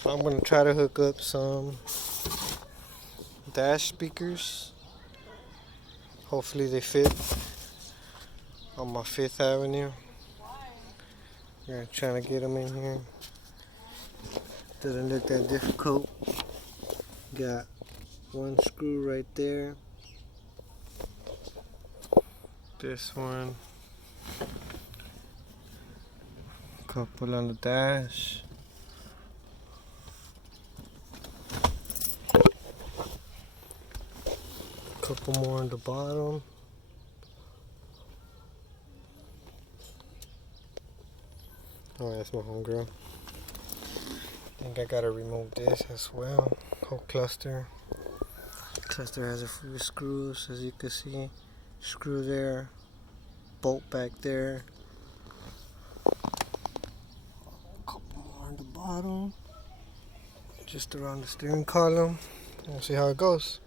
So I'm gonna try to hook up some dash speakers. Hopefully they fit on my 5th Avenue. We're trying to get them in here. Doesn't look that difficult. Got one screw right there. This one. Couple on the dash. Couple more on the bottom. Oh, that's my homegirl. I think I gotta remove this as well. Whole cluster. Cluster has a few screws, as you can see. Screw there, bolt back there. Couple more on the bottom. Just around the steering column. We'll see how it goes.